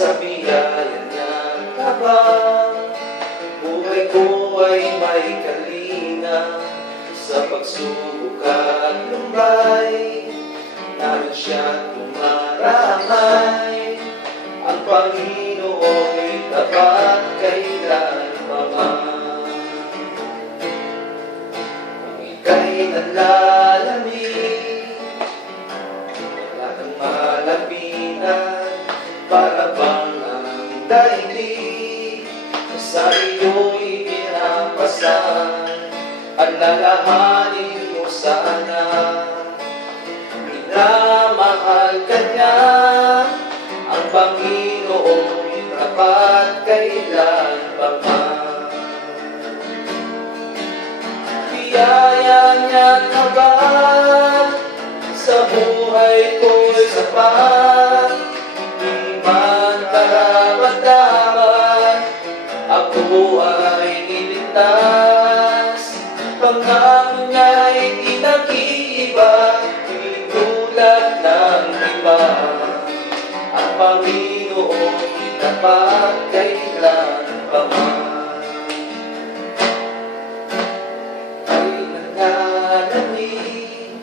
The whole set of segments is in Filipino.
sa biyaya niya habang buhay ko ay may kalinga. Sa pagsubok at lumbay, namin siya tumaramay. Ang Panginoo'y tapat kailanman. Kung ika'y nalalamig, wala kang malapitan, para bang ang daigdig sa iyo'y pinapasan. Alalahanin mo sana, minamahal ka niya. Ang Panginoon tapat kailanman. Biyaya niya tapat, sa buhay ko'y sapat. Di man karapat-dapat, ako ay niligtas. Pangako niya'y di nag-iiba, di tulad ng iba. Ang Panginoon tapat kailanman. Ay nangalamin,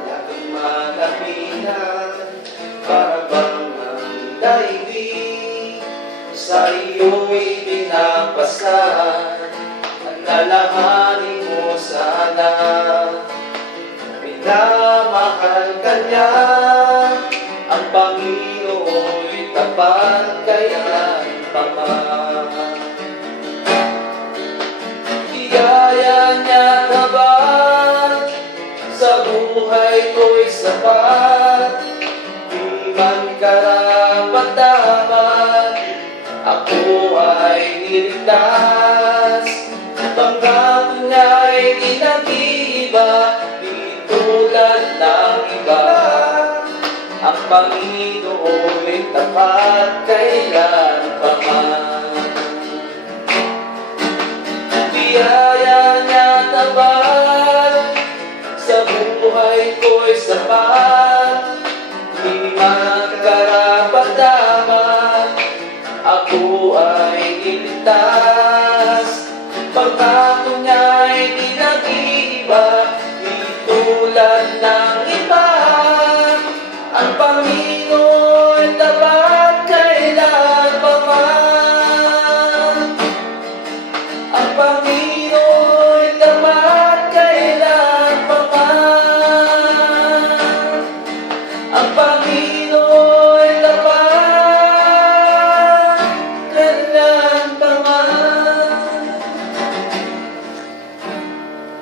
wala kang malapitan, para bang ang daigdig sa iyo'y pinapasan. Alalahanin mo sana, minamahal ka niya. Ang Panginoon'y tapat kailanman. Biyaya niya tapat, sa buhay ko'y sapat. Di man karapat-dapat, ako ay niligtas. Pangako niya'y di nag-iiba, di tulad ng iba. Ang Panginoon'y tapat kailanman.